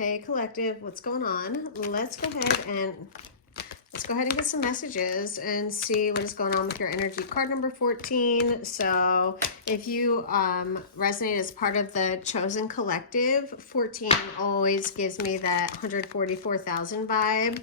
Hey collective, what's going on? Let's go ahead and get some messages and see what is going on with your energy. Card number 14. So if you resonate as part of the chosen collective, 14 always gives me that 144,000 vibe.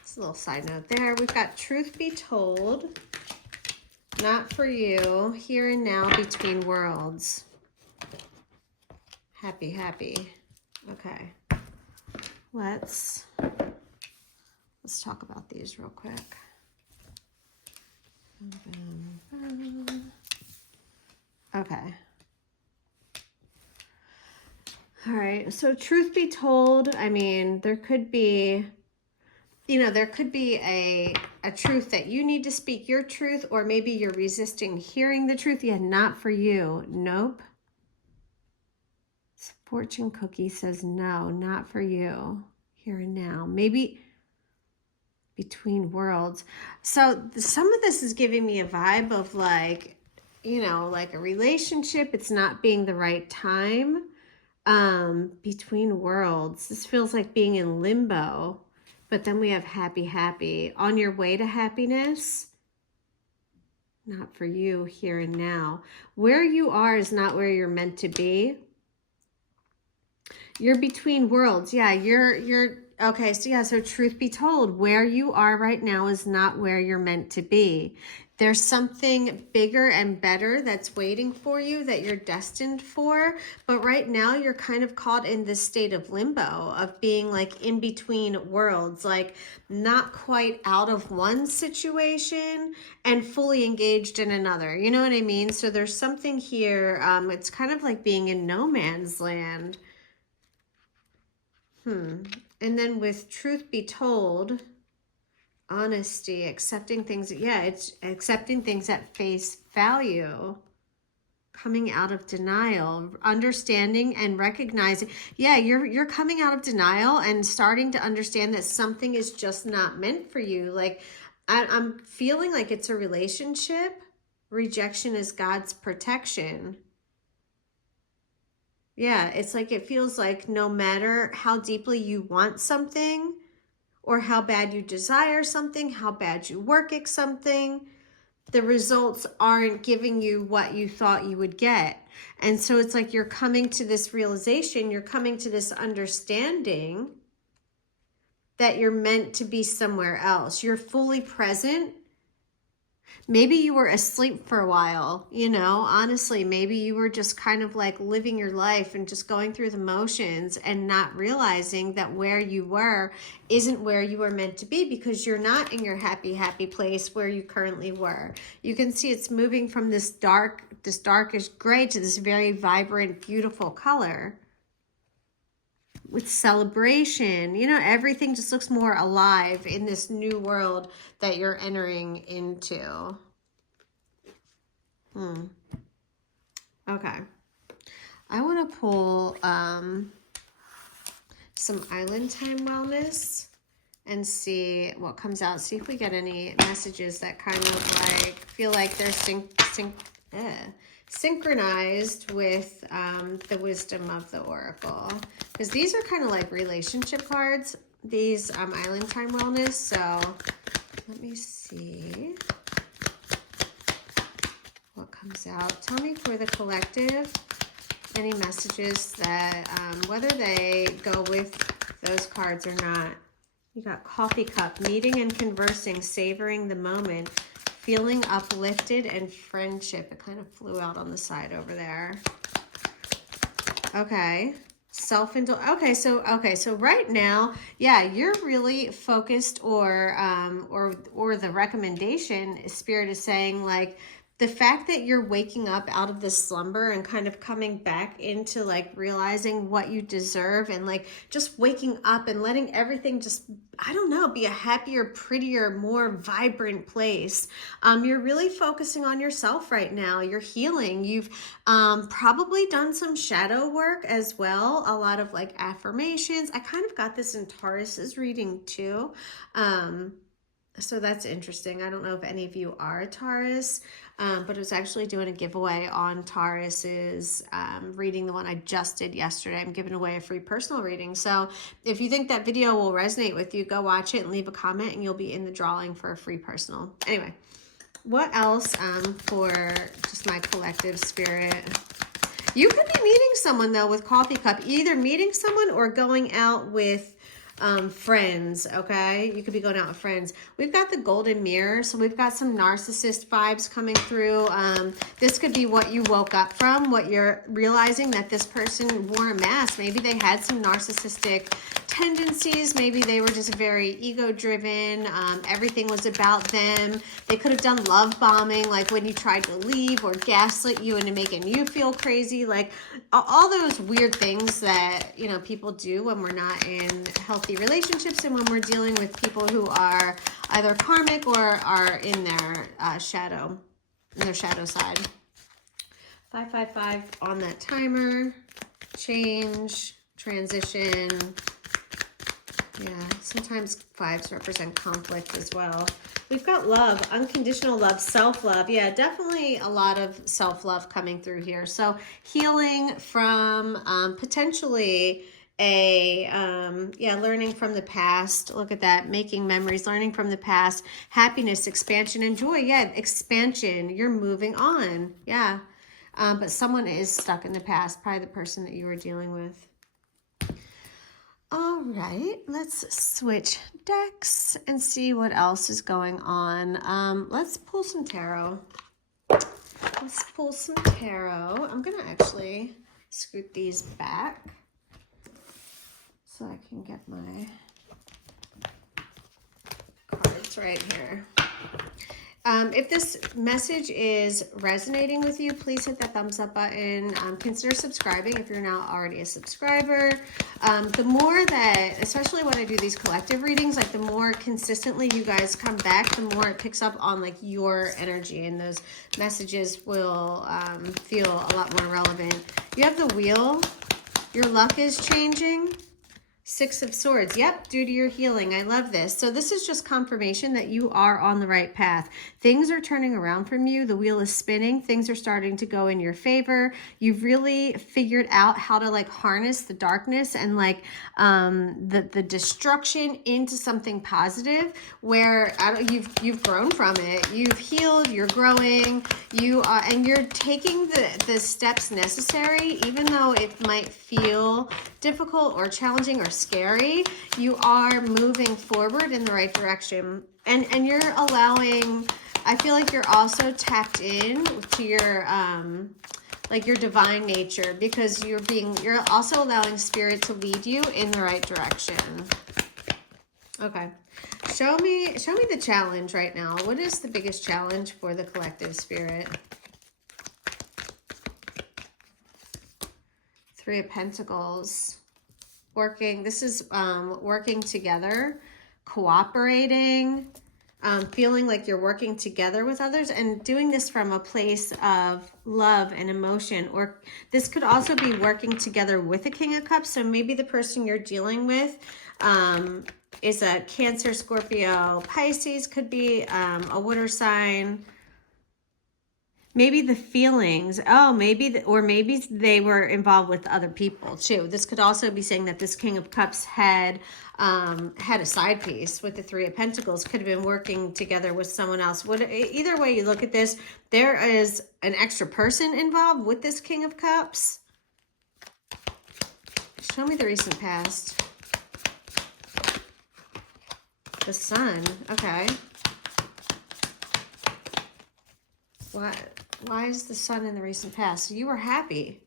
It's a little side note there. We've got truth be told, not for you, here and now, between worlds. Happy, happy. Okay. Let's talk about these real quick. Okay. All right. So truth be told, I mean, there could be, there could be a truth that you need to speak your truth, or maybe you're resisting hearing the truth. Yeah, not for you. Nope. Fortune cookie says no, not for you. Here and now. Maybe between worlds. So some of this is giving me a vibe of like, like a relationship. It's not being the right time. Between worlds. This feels like being in limbo. But then we have happy, happy. On your way to happiness. Not for you, here and now. Where you are is not where you're meant to be. You're between worlds. Yeah, you're okay. So yeah, so truth be told, where you are right now is not where you're meant to be. There's something bigger and better that's waiting for you that you're destined for. But right now you're kind of caught in this state of limbo of being like in between worlds, like not quite out of one situation and fully engaged in another. You know what I mean? So there's something here. It's kind of like being in no man's land. And then with truth be told, honesty, accepting things. Yeah, it's accepting things at face value. Coming out of denial, understanding and recognizing. Yeah, you're coming out of denial and starting to understand that something is just not meant for you. Like I'm feeling like it's a relationship. Rejection is God's protection. Yeah, it's like it feels like no matter how deeply you want something or how bad you desire something, how bad you work at something, the results aren't giving you what you thought you would get. And so it's like you're coming to this realization, you're coming to this understanding that you're meant to be somewhere else. You're fully present. Maybe you were asleep for a while, honestly, maybe you were just kind of like living your life and just going through the motions and not realizing that where you were isn't where you were meant to be, because you're not in your happy, happy place where you currently were. You can see it's moving from this darkish gray to this very vibrant, beautiful color. With celebration, everything just looks more alive in this new world that you're entering into. Okay. I want to pull some island time wellness and see what comes out. See if we get any messages that kind of like feel like they're synchronized with the wisdom of the oracle, because these are kind of like relationship cards, these island time wellness. So let me see what comes out. Tell me for the collective any messages that whether they go with those cards or not. You got coffee cup, meeting and conversing, savoring the moment, feeling uplifted, and friendship. It kind of flew out on the side over there. Okay. Okay, so right now, yeah, you're really focused, or the recommendation Spirit is saying, like, the fact that you're waking up out of this slumber and kind of coming back into like realizing what you deserve, and like just waking up and letting everything just, I don't know, be a happier, prettier, more vibrant place. You're really focusing on yourself right now. You're healing. You've probably done some shadow work as well. A lot of like affirmations. I kind of got this in Taurus's reading too. So that's interesting. I don't know if any of you are a Taurus, but I was actually doing a giveaway on Taurus's reading, the one I just did yesterday. I'm giving away a free personal reading. So if you think that video will resonate with you, go watch it and leave a comment and you'll be in the drawing for a free personal. Anyway, what else for just my collective spirit? You could be meeting someone though with Coffee Cup, either meeting someone or going out with friends. Okay, you could be going out with friends. We've got the golden mirror, so we've got some narcissist vibes coming through. This could be what you woke up from, what you're realizing, that this person wore a mask. Maybe they had some narcissistic tendencies. Maybe they were just very ego driven. Everything was about them. They could have done love bombing, like when you tried to leave, or gaslit you into making you feel crazy, like all those weird things that, you know, people do when we're not in healthy relationships and when we're dealing with people who are either karmic or are in their shadow side. 555 on that timer. Change, transition. Yeah, sometimes fives represent conflict as well. We've got love, unconditional love, self-love. Yeah, definitely a lot of self-love coming through here. So healing from potentially learning from the past. Look at that, making memories, learning from the past, happiness, expansion, and joy. Yeah, expansion, you're moving on. Yeah, but someone is stuck in the past, probably the person that you were dealing with. All right, let's switch decks and see what else is going on. Let's pull some tarot. Let's pull some tarot. I'm going to actually scoot these back so I can get my cards right here. If this message is resonating with you, please hit that thumbs up button. Consider subscribing if you're not already a subscriber. The more that, especially when I do these collective readings, like the more consistently you guys come back, the more it picks up on like your energy, and those messages will feel a lot more relevant. You have the wheel. Your luck is changing. 6 of Swords. Yep, due to your healing. I love this. So this is just confirmation that you are on the right path. Things are turning around from you. The wheel is spinning. Things are starting to go in your favor. You've really figured out how to like harness the darkness and like the destruction into something positive, where you've grown from it. You've healed. You're growing. And you're taking the steps necessary, even though it might feel difficult or challenging or scary. You are moving forward in the right direction, and you're allowing, I feel like you're also tapped in to your like your divine nature, because you're also allowing spirit to lead you in the right direction. Okay, show me the challenge right now. What is the biggest challenge for the collective spirit? 3 of Pentacles. Working, this is working together, cooperating, feeling like you're working together with others, and doing this from a place of love and emotion. Or this could also be working together with a King of Cups. So maybe the person you're dealing with is a Cancer, Scorpio, Pisces, could be a water sign. Maybe the feelings, maybe they were involved with other people too. This could also be saying that this King of Cups had a side piece with the 3 of Pentacles, could have been working together with someone else. Either way you look at this, there is an extra person involved with this King of Cups. Show me the recent past. The Sun, okay. What? Why is the Sun in the recent past? So you were happy.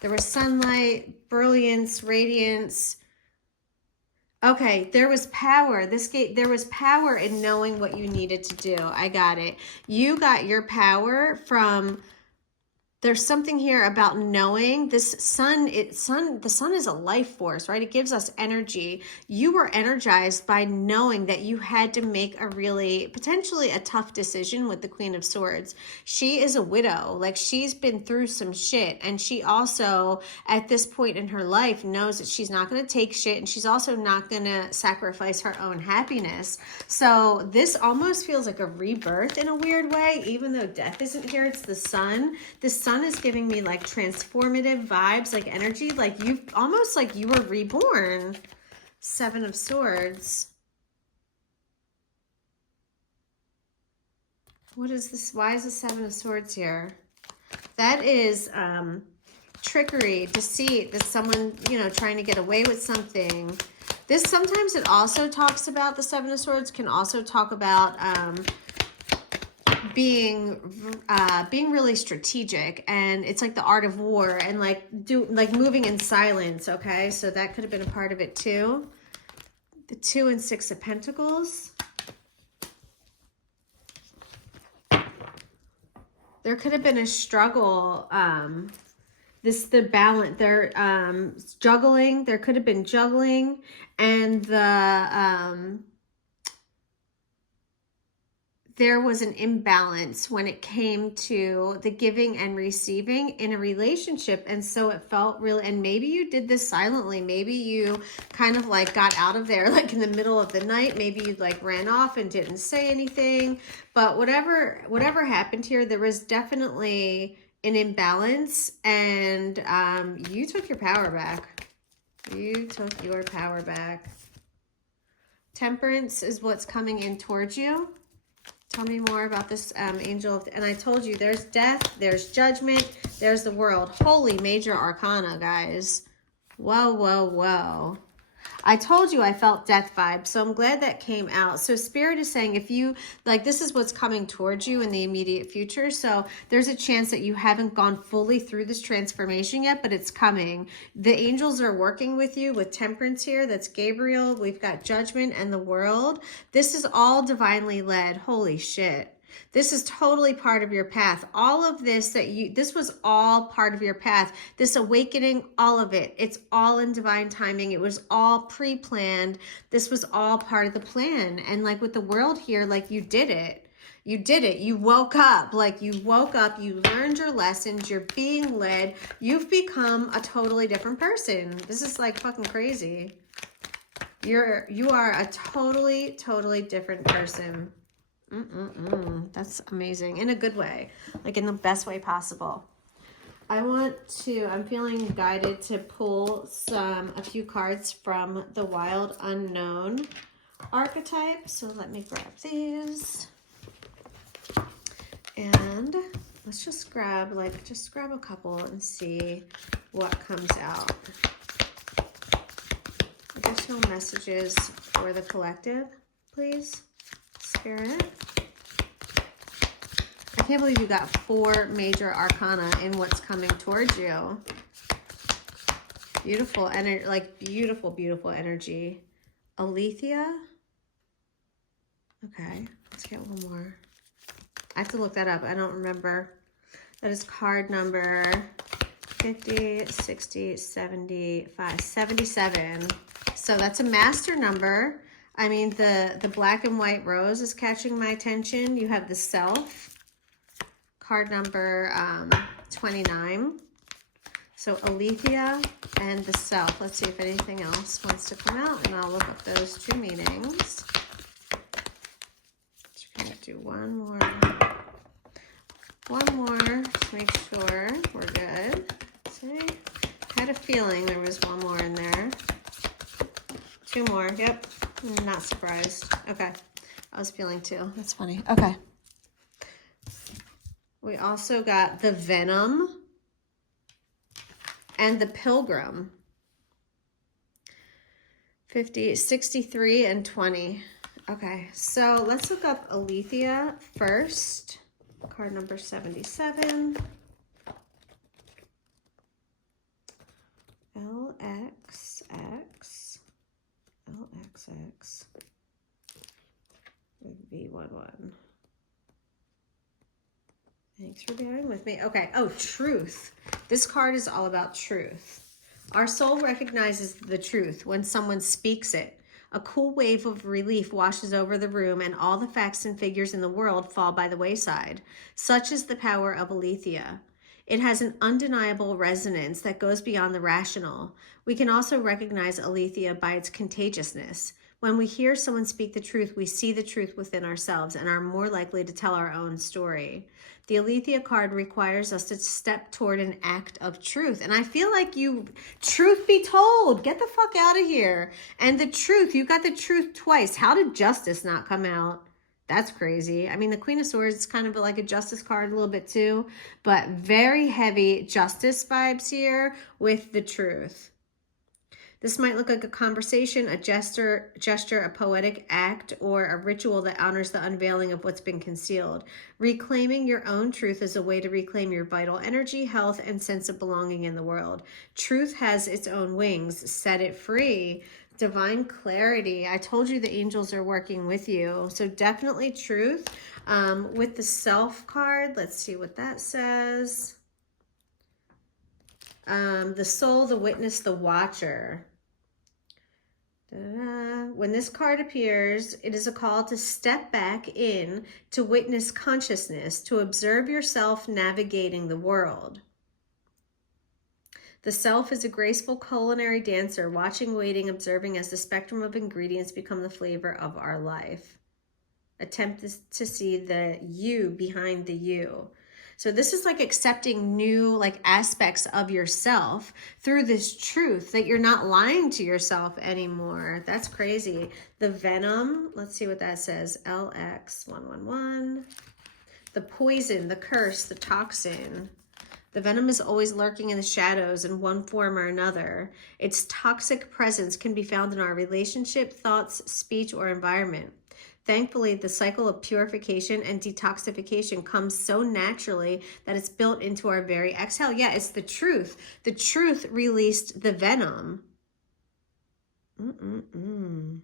There was sunlight, brilliance, radiance. Okay, there was power. There was power in knowing what you needed to do. I got it. You got your power from There's something here about knowing this sun, the sun is a life force, right? It gives us energy. You were energized by knowing that you had to make a really, potentially a tough decision with the Queen of Swords. She is a widow. Like, she's been through some shit. And she also, at this point in her life, knows that she's not going to take shit. And she's also not going to sacrifice her own happiness. So this almost feels like a rebirth in a weird way, even though death isn't here. It's the sun. The sun is giving me like transformative vibes, like energy, like you've almost like you were reborn. Seven of Swords. What is this? Why is the Seven of Swords here? That is trickery, deceit. That's someone, you know, trying to get away with something. This sometimes it also talks about, the Seven of Swords can also talk about being really strategic, and it's like the art of war, and like moving in silence. Okay, so that could have been a part of it too. The 2 and 6 of Pentacles. There could have been a struggle. The balance. They're juggling. There could have been juggling, and there was an imbalance when it came to the giving and receiving in a relationship. And so it felt really, and maybe you did this silently. Maybe you kind of like got out of there like in the middle of the night. Maybe you like ran off and didn't say anything. But whatever happened here, there was definitely an imbalance, and you took your power back. You took your power back. Temperance is what's coming in towards you. Tell me more about this angel. And I told you, there's death, there's judgment, there's the world. Holy major arcana, guys. Whoa, whoa, whoa. I told you I felt death vibes, so I'm glad that came out. So Spirit is saying, if you, like, this is what's coming towards you in the immediate future. So there's a chance that you haven't gone fully through this transformation yet, but it's coming. The angels are working with you with Temperance here. That's Gabriel. We've got Judgment and the World. This is all divinely led. Holy shit. This is totally part of your path. All of this this was all part of your path. This awakening, all of it. It's all in divine timing. It was all pre-planned. This was all part of the plan. And like with the World here, like you did it. You did it. You woke up. Like you woke up. You learned your lessons. You're being led. You've become a totally different person. This is like fucking crazy. You are a totally, totally different person. That's amazing in a good way, like in the best way possible. I'm feeling guided to pull a few cards from the Wild Unknown archetype. So let me grab these. And let's just grab a couple and see what comes out. Additional messages for the collective, please. Spirit. I can't believe you got 4 major arcana in what's coming towards you. Beautiful energy, like beautiful, beautiful energy. Alethea. Okay, let's get one more. I have to look that up. I don't remember. That is card number 50, 60, 75, 77. So that's a master number. I mean, the black and white rose is catching my attention. You have the Self, card number 29. So Alethea and the Self. Let's see if anything else wants to come out, and I'll look up those 2 meanings. Just gonna do one more to make sure we're good. See, I had a feeling there was one more in there. 2 more. Yep. I'm not surprised. Okay. I was feeling 2. That's funny. Okay. We also got the Venom and the Pilgrim. 50, 63, and 20. Okay. So let's look up Alethea first. Card number 77. LXX. V11. Thanks for bearing with me. Okay. Oh, truth. This card is all about truth. Our soul recognizes the truth when someone speaks it. A cool wave of relief washes over the room, and all the facts and figures in the world fall by the wayside. Such is the power of aletheia. It has an undeniable resonance that goes beyond the rational. We can also recognize aletheia by its contagiousness. When we hear someone speak the truth, we see the truth within ourselves and are more likely to tell our own story. The aletheia card requires us to step toward an act of truth. And I feel like truth be told, get the fuck out of here. And the truth, you got the truth twice. How did justice not come out? That's crazy. I mean, the Queen of Swords is kind of like a justice card a little bit too, but very heavy justice vibes here with the truth. This might look like a conversation, a gesture, a poetic act, or a ritual that honors the unveiling of what's been concealed. Reclaiming your own truth is a way to reclaim your vital energy, health, and sense of belonging in the world. Truth has its own wings. Set it free. Divine clarity. I told you the angels are working with you. So definitely truth. With the self card, let's see what that says. The soul, the witness, the watcher. When this card appears, it is a call to step back in, to witness consciousness, to observe yourself navigating the world. The self is a graceful culinary dancer, watching, waiting, observing as the spectrum of ingredients become the flavor of our life. Attempt to see the you behind the you. So this is like accepting new aspects of yourself through this truth that you're not lying to yourself anymore. That's crazy. The venom, let's see what that says. LX111. The poison, the curse, the toxin. The venom is always lurking in the shadows in one form or another. Its toxic presence can be found in our relationship, thoughts, speech, or environment. Thankfully, the cycle of purification and detoxification comes so naturally that it's built into our very exhale. Yeah, it's the truth. The truth released the venom. When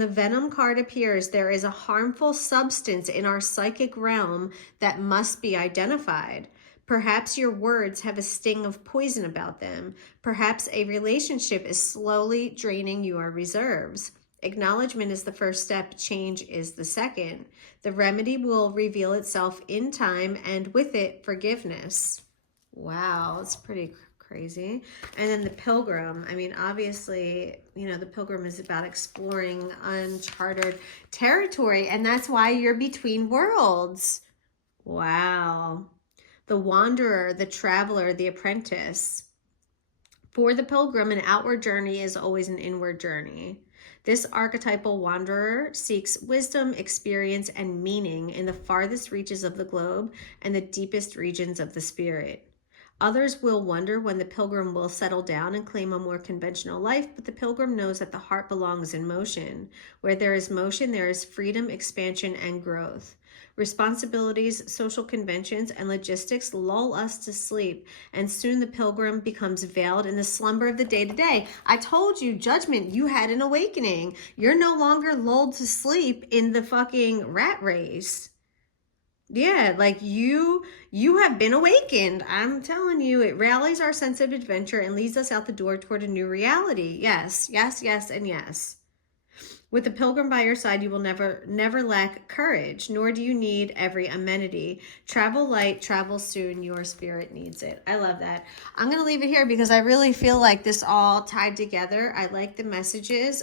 the venom card appears, there is a harmful substance in our psychic realm that must be identified. Perhaps your words have a sting of poison about them. Perhaps a relationship is slowly draining your reserves. Acknowledgement is the first step. Change is the second. The remedy will reveal itself in time, and with it, forgiveness. Wow, it's pretty crazy. And then the Pilgrim. I mean, obviously, the Pilgrim is about exploring uncharted territory, and that's why you're between worlds. Wow. The Wanderer, the Traveler, the Apprentice. For the Pilgrim, an outward journey is always an inward journey. This archetypal wanderer seeks wisdom, experience, and meaning in the farthest reaches of the globe and the deepest regions of the spirit. Others will wonder when the pilgrim will settle down and claim a more conventional life, but the pilgrim knows that the heart belongs in motion. Where there is motion, there is freedom, expansion, and growth. Responsibilities, social conventions, and logistics lull us to sleep, and soon the pilgrim becomes veiled in the slumber of the day-to-day. I told you, judgment, you had an awakening. You're no longer lulled to sleep in the fucking rat race. Yeah, you have been awakened. I'm telling you, it rallies our sense of adventure and leads us out the door toward a new reality. Yes, yes, yes, and yes. With the pilgrim by your side, you will never lack courage, nor do you need every amenity. Travel light, travel soon, your spirit needs it. I love that. I'm going to leave it here because I really feel like this all tied together. I like the messages.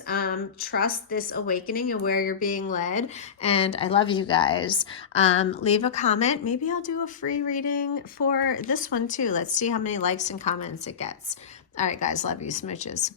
Trust this awakening and where you're being led. And I love you guys. Leave a comment. Maybe I'll do a free reading for this one too. Let's see how many likes and comments it gets. All right, guys. Love you. Smooches.